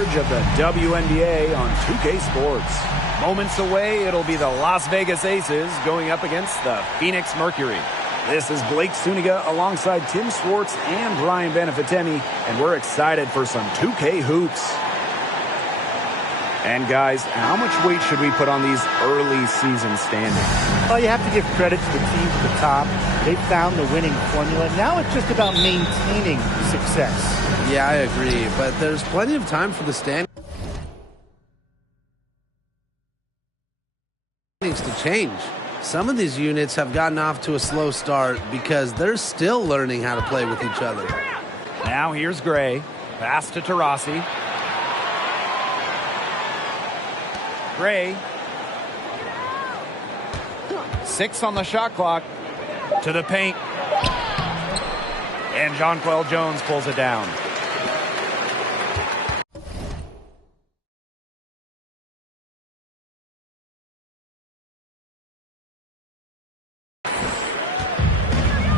coverage of the WNBA on 2K Sports. Moments away, it'll be the Las Vegas Aces going up against the Phoenix Mercury. This is Blake Suniga alongside Tim Swartz and Brian Benefitemi, and we're excited for some 2K hoops. And guys, how much weight should we put on these early season standings? Well, you have to give credit to the teams at the top. They found the winning formula. Now it's just about maintaining success. Yeah, I agree, but there's plenty of time for the standings to change. Some of these units have gotten off to a slow start because they're still learning how to play with each other. Now here's Gray. Pass to Taurasi. Gray. 6 on the shot clock. To the paint. And Jonquel Jones pulls it down.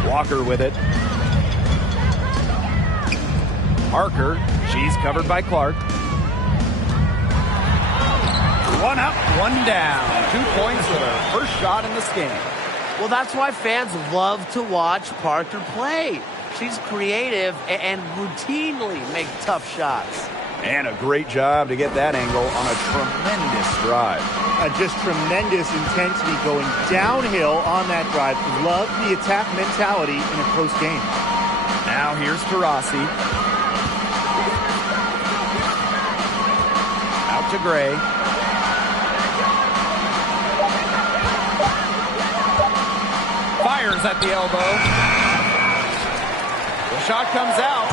Walker with it. Parker. She's covered by Clark. One up, one down. 2 points with her first shot in this game. Well, that's why fans love to watch Parker play. She's creative and routinely makes tough shots. And a great job to get that angle on a tremendous drive. Just tremendous intensity going downhill on that drive. Love the attack mentality in a close game. Now here's Taurasi. Out to Gray. Fires at the elbow. The shot comes out.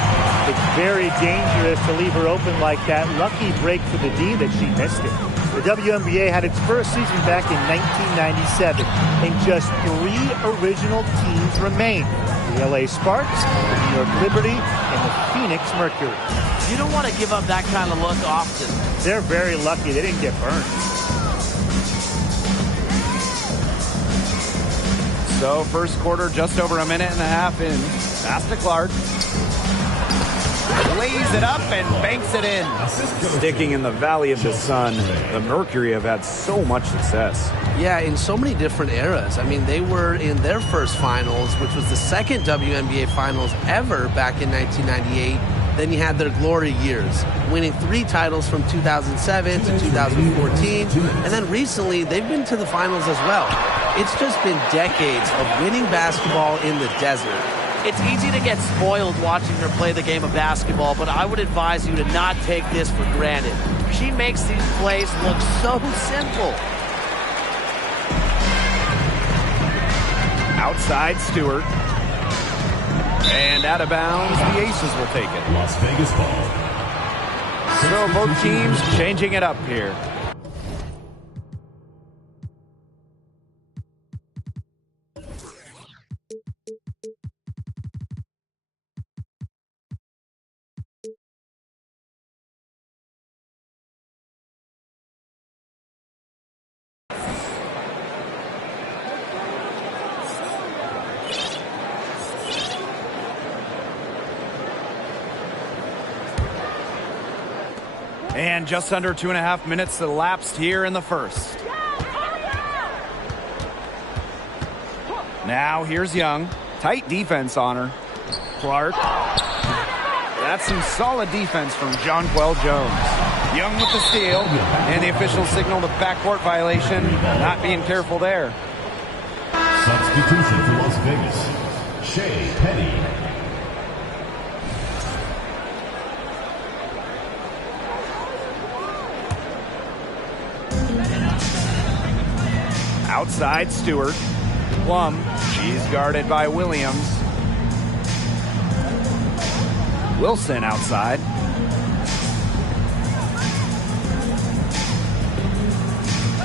It's very dangerous to leave her open like that. Lucky break for the D that she missed it. The WNBA had its first season back in 1997, and just 3 original teams remain. The LA Sparks, the New York Liberty, and the Phoenix Mercury. You don't want to give up that kind of look often. They're very lucky they didn't get burned. So first quarter, just over a minute and a half in. Pass to Clark. Lays it up and banks it in. Sticking in the Valley of the Sun, the Mercury have had so much success. Yeah, in so many different eras. I mean, they were in their first finals, which was the second WNBA finals ever back in 1998. Then you had their glory years, winning 3 titles from 2007 to 2014. And then recently, they've been to the finals as well. It's just been decades of winning basketball in the desert. It's easy to get spoiled watching her play the game of basketball, but I would advise you to not take this for granted. She makes these plays look so simple. Outside Stewart. And out of bounds, the Aces will take it. Las Vegas ball. So both teams changing it up here. And just under 2.5 minutes elapsed here in the first. Now here's Young. Tight defense on her. Clark. That's some solid defense from Jonquel Jones. Young with the steal. And the official signaled a backcourt violation. Not being careful there. Substitution for Las Vegas. Shea Petty. Outside Stewart. Plum. She's guarded by Williams. Wilson outside.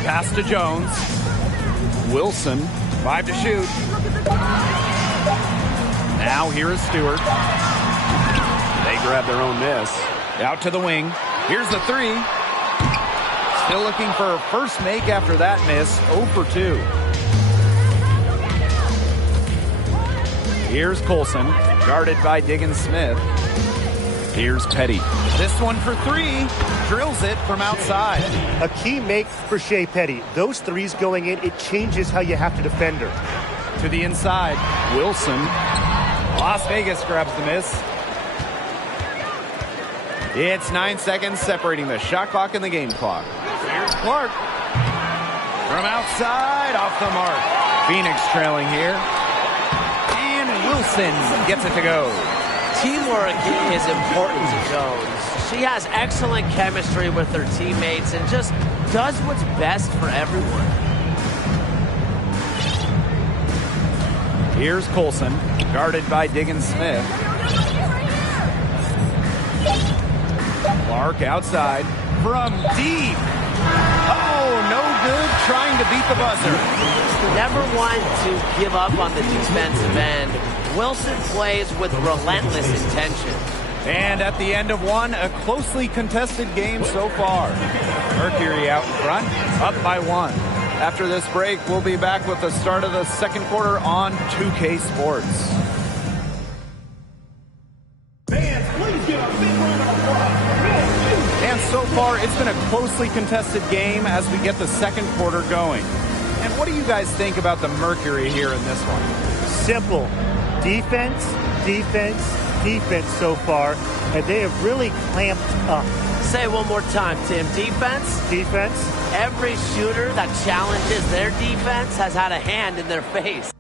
Pass to Jones. Wilson. 5 to shoot. Now here is Stewart. They grab their own miss. Out to the wing. Here's the 3. Still looking for a first make after that miss. 0 for 2. Here's Colson, guarded by Diggins Smith. Here's Petty. This one for three. Drills it from outside. A key make for Shea Petty. Those threes going in, it changes how you have to defend her. To the inside. Wilson. Las Vegas grabs the miss. It's 9 seconds separating the shot clock and the game clock. Here's Clark. From outside, off the mark. Phoenix trailing here. And Wilson gets it to go. Teamwork is important to Jones. She has excellent chemistry with her teammates and just does what's best for everyone. Here's Colson, guarded by Diggins-Smith. Clark outside from deep. Oh, no good, trying to beat the buzzer. Never one to give up on the defensive end. Wilson plays with relentless intention. And at the end of one, a closely contested game so far. Mercury out in front, up by 1. After this break, we'll be back with the start of the second quarter on 2K Sports. Fans, please give a big round of applause. And so far, it's been a closely contested game as we get the second quarter going. And what do you guys think about the Mercury here in this one? Simple. Defense, defense, defense so far, and they have really clamped up. Say it one more time, Tim. Defense? Defense. Every shooter that challenges their defense has had a hand in their face.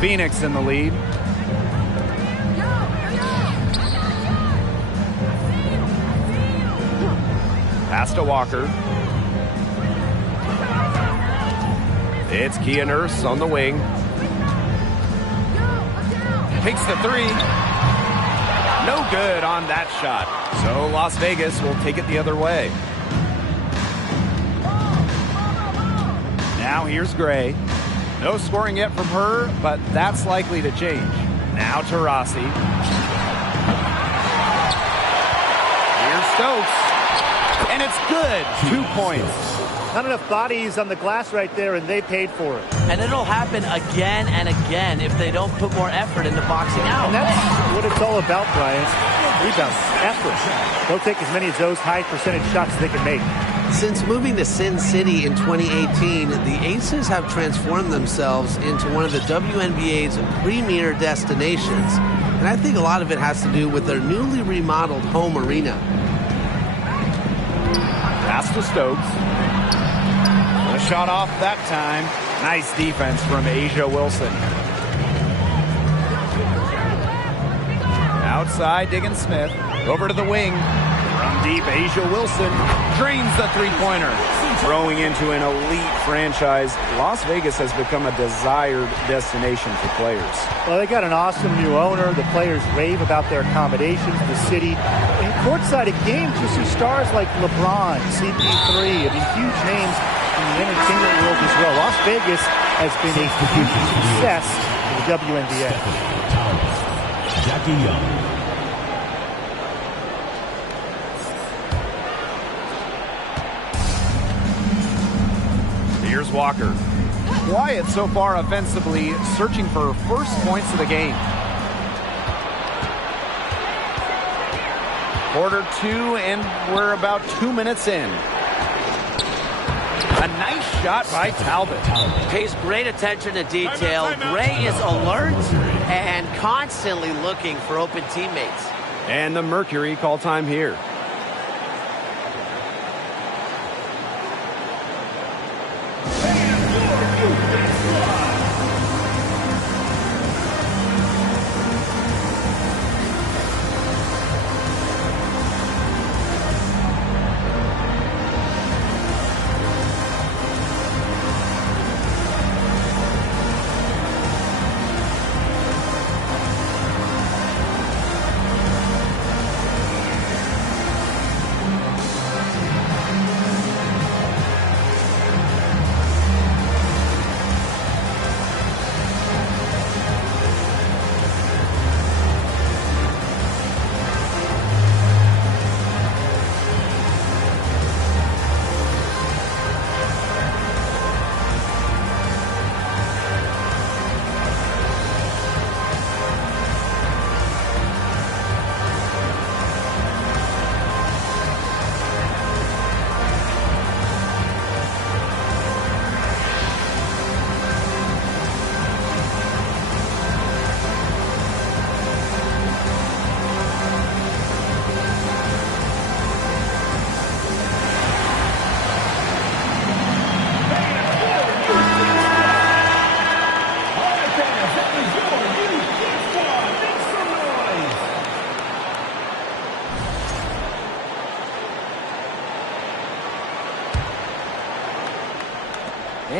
Phoenix in the lead. Pass to Walker. It's Kia Nurse on the wing. Takes the three. No good on that shot. So Las Vegas will take it the other way. Now here's Gray. No scoring yet from her, but that's likely to change. Now to Rossi. Here's Stokes. And it's good. 2 points. Not enough bodies on the glass right there, and they paid for it. And it'll happen again and again if they don't put more effort into boxing out. And that's what it's all about, Brian. Rebounds, effort. They'll take as many of those high percentage shots as they can make. Since moving to Sin City in 2018, the Aces have transformed themselves into one of the WNBA's premier destinations. And I think a lot of it has to do with their newly remodeled home arena. Pass to Stokes. A shot off that time. Nice defense from Asia Wilson. Outside, Diggins-Smith. Over to the wing. From deep, Asia Wilson drains the three-pointer. Growing into an elite franchise, Las Vegas has become a desired destination for players. Well, they got an awesome new owner. The players rave about their accommodations, the city. And courtside at games, you see stars like LeBron, CP3, huge names in the entertainment world as well. Las Vegas has been a huge success in the WNBA. Jackie Young. Here's Walker. Quiet so far offensively, searching for first points of the game. Quarter 2, and we're about 2 minutes in. A nice shot by Talbot. Pays great attention to detail. Gray is alert and constantly looking for open teammates. And the Mercury call time here.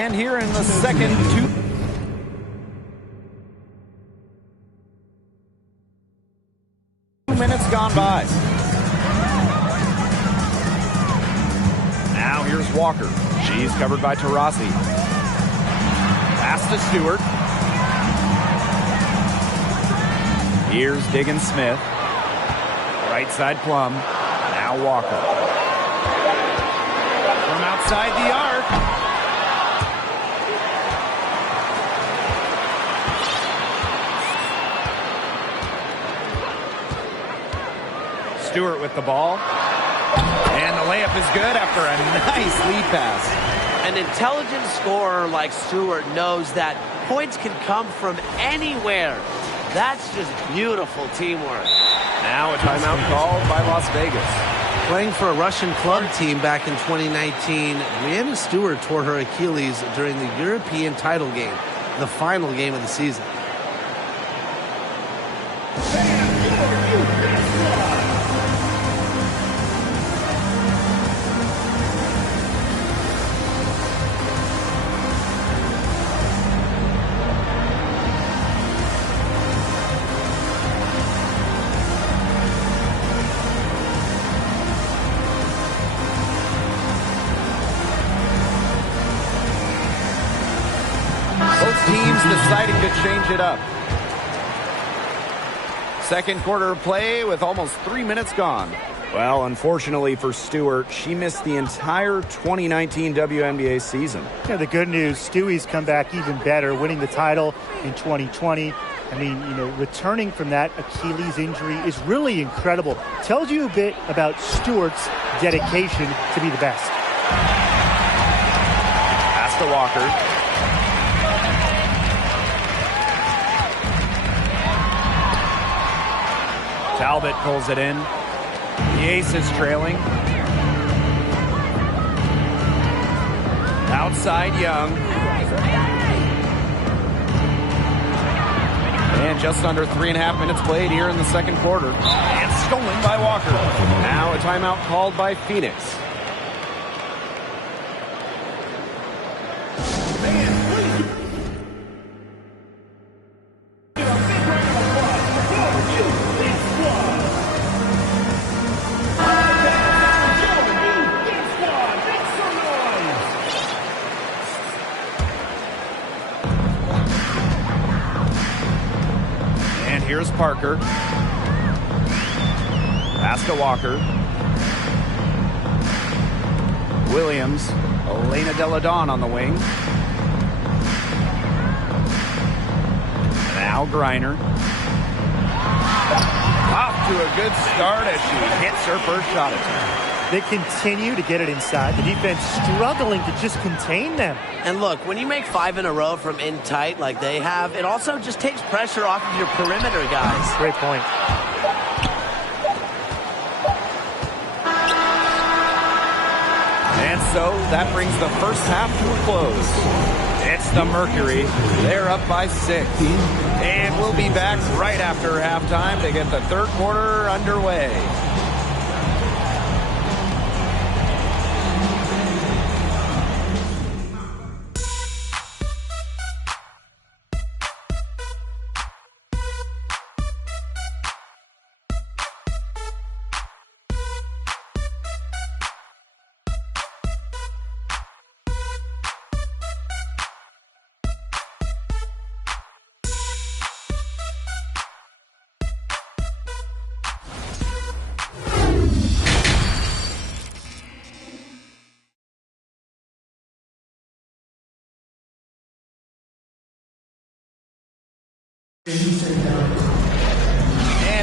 And here in the second 2 minutes gone by. Now here's Walker. She's covered by Taurasi. Pass to Stewart. Here's Diggins Smith. Right side Plum. Now Walker. From outside the arc. Stewart with the ball. And the layup is good after a nice lead pass. An intelligent scorer like Stewart knows that points can come from anywhere. That's just beautiful teamwork. Now a timeout called by Las Vegas. Playing for a Russian club team back in 2019, Breanna Stewart tore her Achilles during the European title game, the final game of the season. Teams deciding to change it up. Second quarter of play with almost 3 minutes gone. Well, unfortunately for Stewart, she missed the entire 2019 WNBA season. Yeah, the good news, Stewie's come back even better, winning the title in 2020. I mean, returning from that Achilles injury is really incredible. Tells you a bit about Stewart's dedication to be the best. Pass to Walker. Talbot pulls it in. The Ace is trailing. Outside Young. And just under 3.5 minutes played here in the second quarter. And stolen by Walker. Now a timeout called by Phoenix. Here's Parker. Pass to Walker. Williams. Elena Deladon on the wing. Now Griner. Off to a good start as she hits her first shot attempt. They continue to get it inside. The defense struggling to just contain them. And look, when you make 5 in a row from in tight like they have, it also just takes pressure off of your perimeter guys. Great point. And so that brings the first half to a close. It's the Mercury. They're up by 6. And we'll be back right after halftime to get the third quarter underway.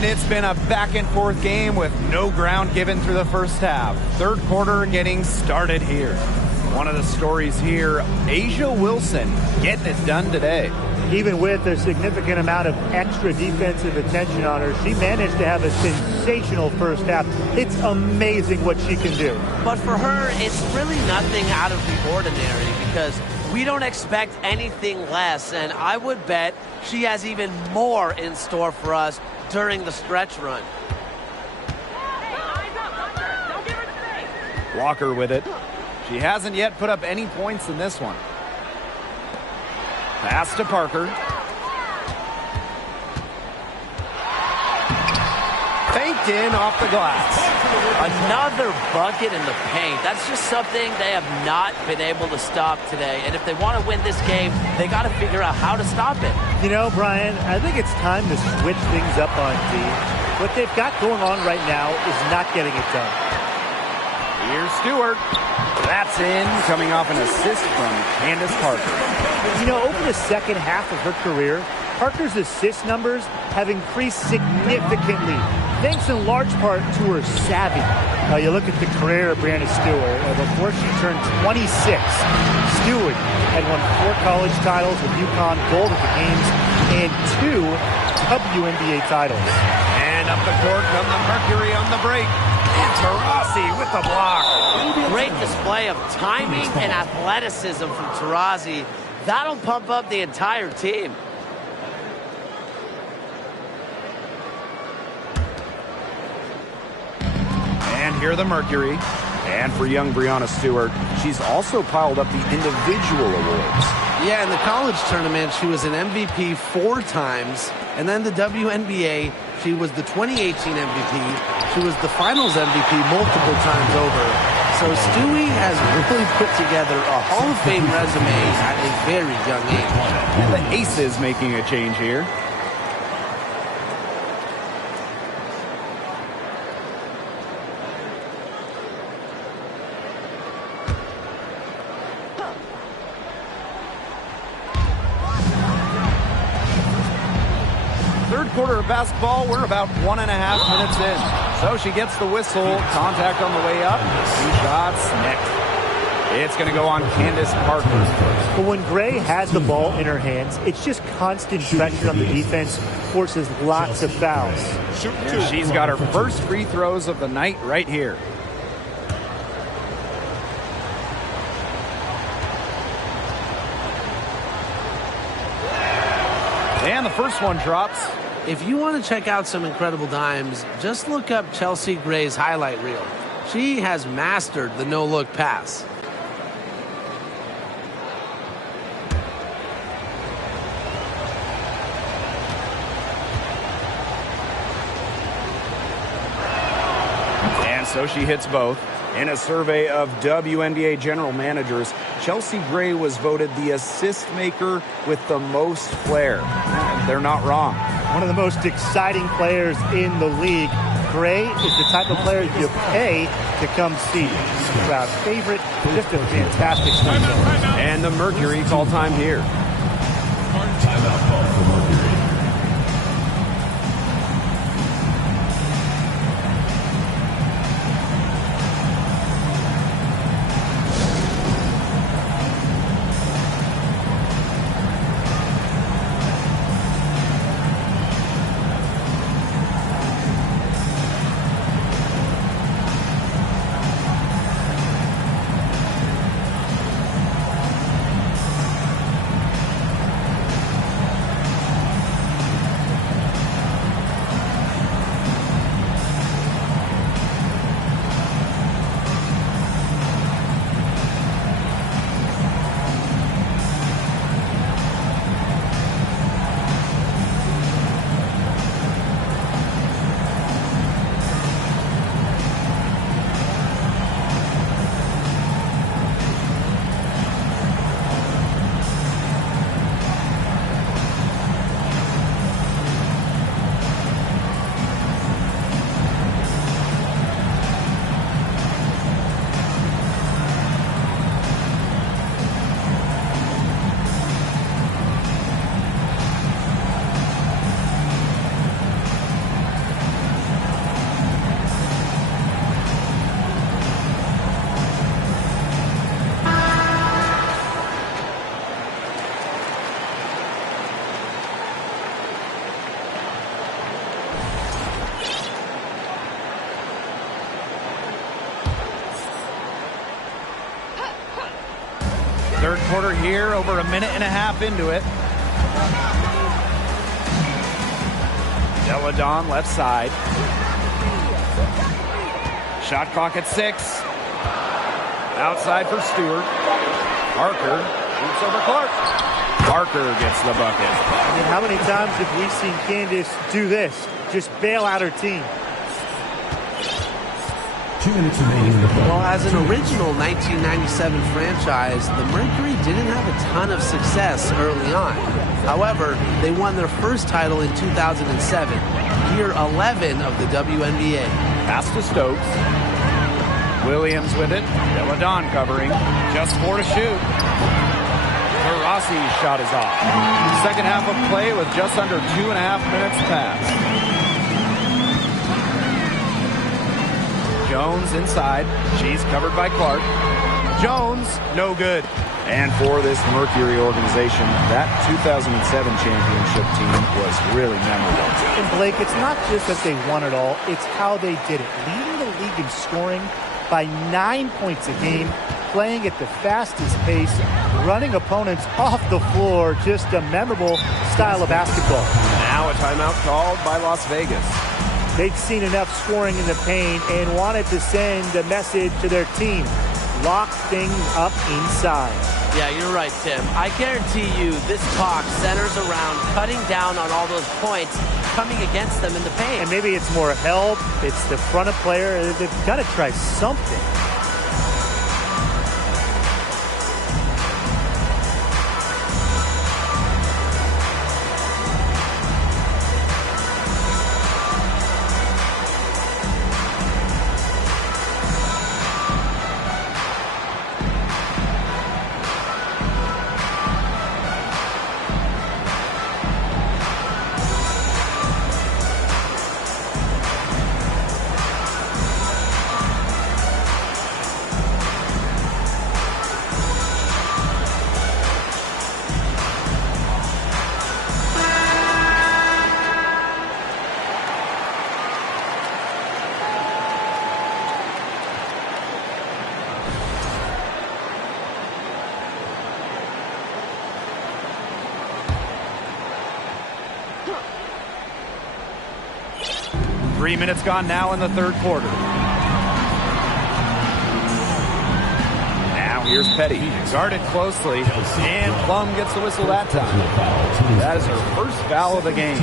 And it's been a back-and-forth game with no ground given through the first half. Third quarter getting started here. One of the stories here, Asia Wilson getting it done today. Even with a significant amount of extra defensive attention on her, she managed to have a sensational first half. It's amazing what she can do. But for her, it's really nothing out of the ordinary because we don't expect anything less, and I would bet she has even more in store for us during the stretch run. Walker with it. She hasn't yet put up any points in this one. Pass to Parker. Banked in off the glass. Another bucket in the paint. That's just something they have not been able to stop today. And if they want to win this game, they got to figure out how to stop it. You know, Brian, I think it's time to switch things up on D. What they've got going on right now is not getting it done. Here's Stewart. That's in, coming off an assist from Candace Parker. You know, over the second half of her career, Parker's assist numbers have increased significantly, thanks in large part to her savvy. You look at the career of Brianna Stewart. Before she turned 26, Stewart had won 4 college titles with UConn, gold at the games, and 2 WNBA titles. And up the court come the Mercury on the break. And Taurasi with the block. Great display of timing and athleticism from Taurasi. That'll pump up the entire team. And here the Mercury. And for young Brianna Stewart, she's also piled up the individual awards. Yeah, in the college tournament, she was an MVP 4 times. And then the WNBA, she was the 2018 MVP. She was the finals MVP multiple times over. So Stewie has really put together a Hall of Fame resume at a very young age. And the Aces making a change here. Third quarter of basketball, we're about 1.5 minutes in. So she gets the whistle, contact on the way up, 2 shots next. It's going to go on Candace Parker. But when Gray has the ball in her hands, it's just constant pressure on the defense, forces lots of fouls. And she's got her first free throws of the night right here. And the first one drops. If you want to check out some incredible dimes, just look up Chelsea Gray's highlight reel. She has mastered the no-look pass. And so she hits both. In a survey of WNBA general managers, Chelsea Gray was voted the assist maker with the most flair. And they're not wrong. One of the most exciting players in the league. Gray is the type of player you pay to come see. Crowd favorite, just a fantastic player. And the Mercury call time here. Timeout call for Mercury. Third quarter here, over 1.5 minutes into it. Deladon left side. Shot clock at 6. Outside for Stewart. Parker Shoots over Clark. Parker gets the bucket. I mean, how many times have we seen Candace do this? Just bail out her team. 2 minutes remaining in the ball. Well, as an original 1997 franchise, the Mercury didn't have a ton of success early on. However, they won their first title in 2007, year 11 of the WNBA. Pass to Stokes. Williams with it. Belladon covering. Just 4 to shoot. Taurasi's shot is off. Second half of play with just under 2.5 minutes passed. Jones inside. She's covered by Clark. Jones, no good. And for this Mercury organization, that 2007 championship team was really memorable. And Blake, it's not just that they won it all, it's how they did it. Leading the league in scoring by 9 points a game, playing at the fastest pace, running opponents off the floor. Just a memorable style of basketball. Now a timeout called by Las Vegas. They'd seen enough scoring in the paint and wanted to send a message to their team. Lock things up inside. Yeah, you're right, Tim. I guarantee you this talk centers around cutting down on all those points coming against them in the paint. And maybe it's more help. It's the front of player. They've got to try something. Three minutes gone now in the third quarter. Now here's Petty. Guarded closely. And Plum gets the whistle that time. That is her first foul of the game.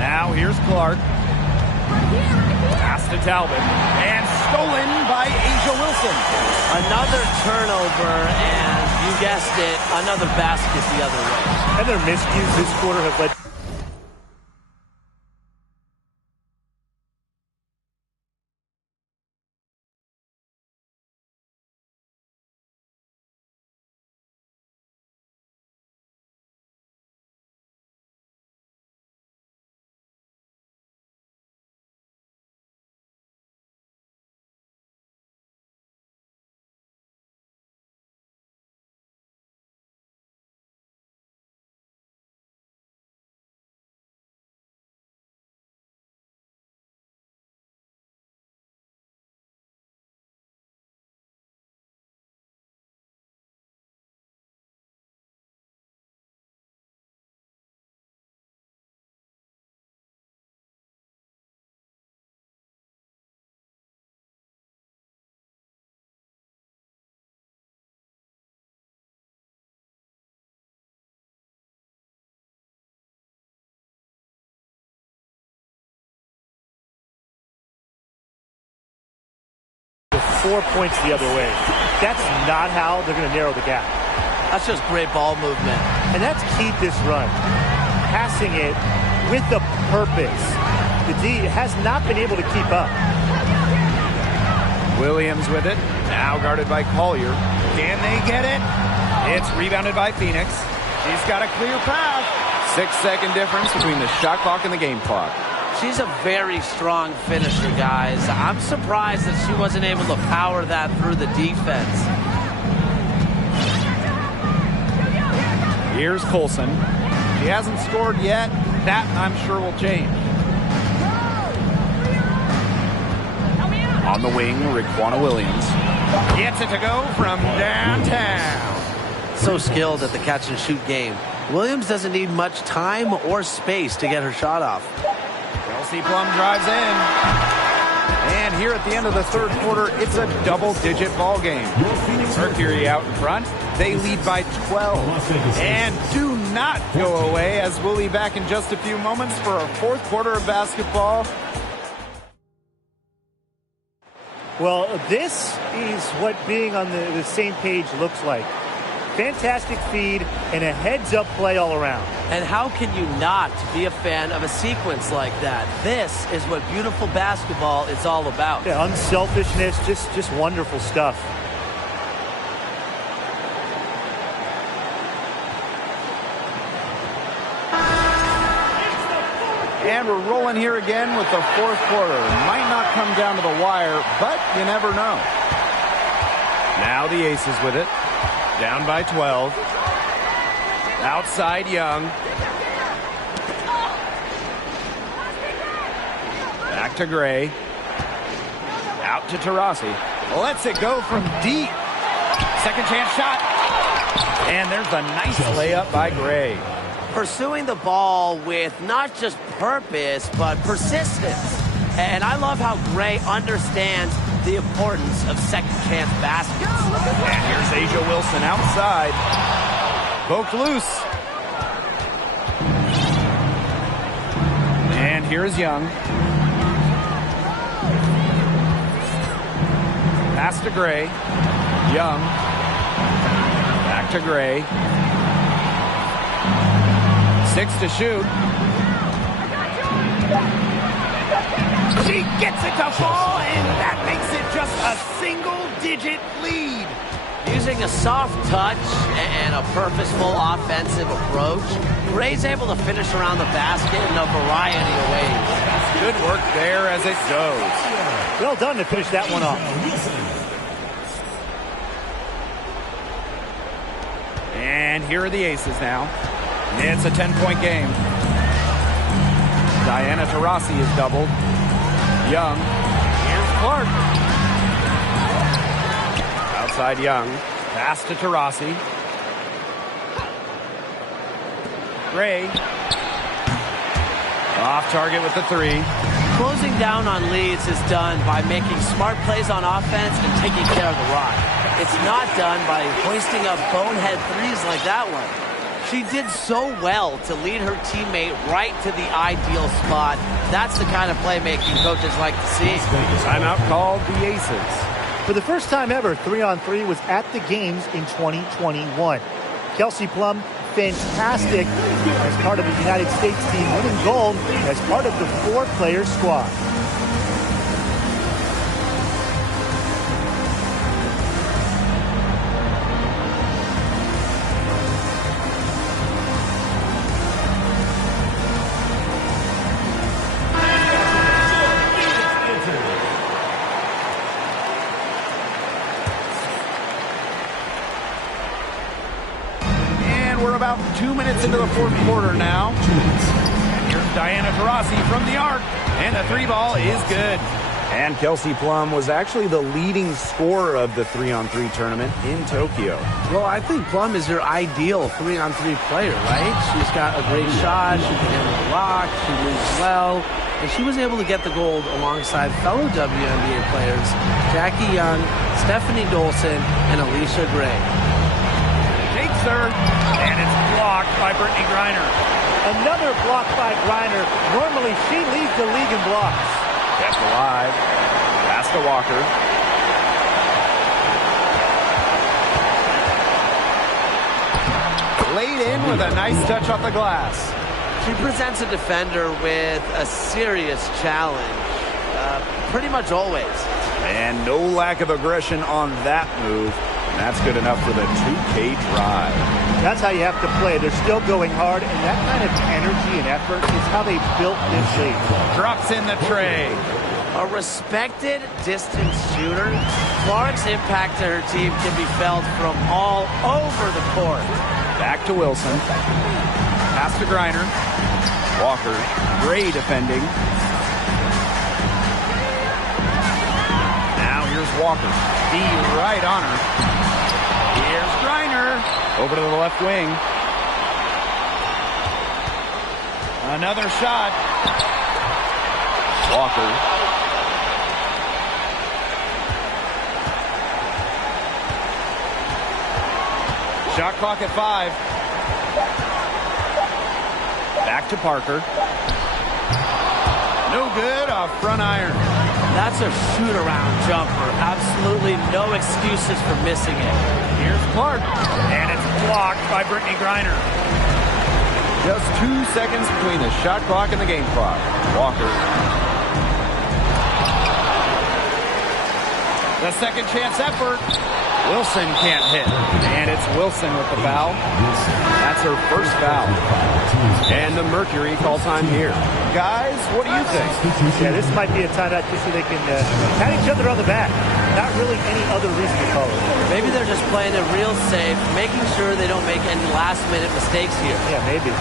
Now here's Clark. Pass to Talbot. And stolen by Asia Wilson. Another turnover, and you guessed it, another basket the other way. And their miscues this quarter have led. With 4 points the other way. That's not how they're going to narrow the gap. That's just great ball movement. And that's key to this run. Passing it with a purpose. The D has not been able to keep up. Williams with it. Now guarded by Collier. Can they get it? It's rebounded by Phoenix. She's got a clear path. 6-second difference between the shot clock and the game clock. She's a very strong finisher, guys. I'm surprised that she wasn't able to power that through the defense. Here's Colson. She hasn't scored yet. That, I'm sure, will change. On the wing, Raquana Williams. Gets it to go from downtown. So skilled at the catch-and-shoot game. Williams doesn't need much time or space to get her shot off. Kelsey Plum drives in. And here at the end of the third quarter, it's a double-digit ball game. Mercury out in front. They lead by 12. And do not go away, as we'll be back in just a few moments for our fourth quarter of basketball. Well, this is what being on the same page looks like. Fantastic feed and a heads-up play all around. And how can you not be a fan of a sequence like that? This is what beautiful basketball is all about. Yeah, unselfishness, just wonderful stuff. And we're rolling here again with the fourth quarter. Might not come down to the wire, but you never know. Now the Aces with it. Down by 12. Outside Young. Back to Gray. Out to Taurasi. Lets it go from deep. Second chance shot. And there's a nice layup by Gray. Pursuing the ball with not just purpose, but persistence. And I love how Gray understands the importance of second chance baskets. And here's Asia Wilson outside. Poked loose. And here's Young. Pass to Gray. Young. Back to Gray. 6 to shoot. She gets it to fall, and that makes it just a single-digit lead. Using a soft touch and a purposeful offensive approach, Gray's able to finish around the basket in a variety of ways. Good work there as it goes. Well done to finish that one off. And here are the Aces now. It's a 10-point game. Diana Taurasi is doubled. Young. Here's Clark. Outside Young. Pass to Taurasi. Gray. Off target with the three. Closing down on leads is done by making smart plays on offense and taking care of the rock. It's not done by hoisting up bonehead threes like that one. She did so well to lead her teammate right to the ideal spot. That's the kind of playmaking coaches like to see. Timeout called the Aces. For the first time ever, 3-on-3 was at the games in 2021. Kelsey Plum, fantastic as part of the United States team, winning gold as part of the 4-player squad. About 2 minutes into the fourth quarter now. And here's Diana Taurasi from the arc. And the three ball is good. And Kelsey Plum was actually the leading scorer of the 3-on-3 tournament in Tokyo. Well, I think Plum is your ideal 3-on-3 player, right? She's got a great shot. She can handle the rock. She moves well. And she was able to get the gold alongside fellow WNBA players Jackie Young, Stephanie Dolson, and Alicia Gray. Takes her. And it's blocked by Brittany Griner. Another block by Griner. Normally, she leads the league in blocks. Kept alive. Pass to Walker. Laid in with a nice touch off the glass. She presents a defender with a serious challenge, pretty much always. And no lack of aggression on that move. And that's good enough for the 2K drive. That's how you have to play. They're still going hard, and that kind of energy and effort is how they built this league. Drops in the tray. A respected distance shooter, Clark's impact to her team can be felt from all over the court. Back to Wilson. Pass to Griner. Walker. Gray defending. Now here's Walker. D right on her. Here's Griner. Over to the left wing. Another shot. Walker. Shot clock at 5. Back to Parker. No good off front iron. That's a shoot-around jumper. Absolutely no excuses for missing it. Here's Clark. And it's blocked by Brittany Griner. Just 2 seconds between the shot clock and the game clock. Walker. The second chance effort. Wilson can't hit. And it's Wilson with the foul. That's her first foul. And the Mercury call time here. Guys, what do you think? Yeah, this might be a timeout just so they can pat each other on the back. Not really any other reason to call it. Maybe they're just playing it real safe, making sure they don't make any last-minute mistakes here. Yeah, maybe.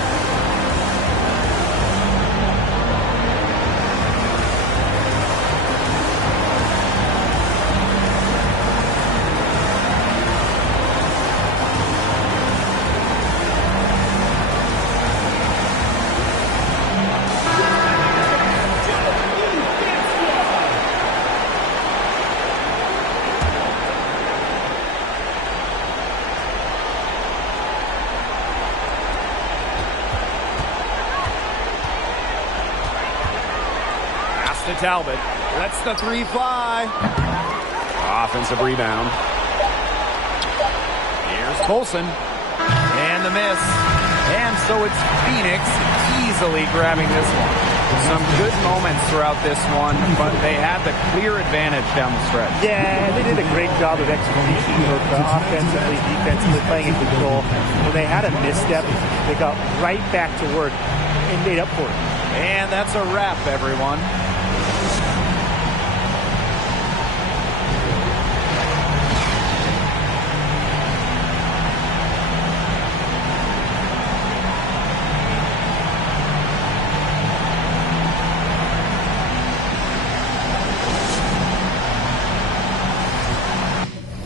To Talbot. Lets the 3 fly. Offensive rebound. Here's Colson. And the miss. And so it's Phoenix easily grabbing this one. Some good moments throughout this one, but they had the clear advantage down the stretch. Yeah, they did a great job of execution, both offensively, defensively, playing in control. When they had a misstep, they got right back to work and made up for it. And that's a wrap, everyone.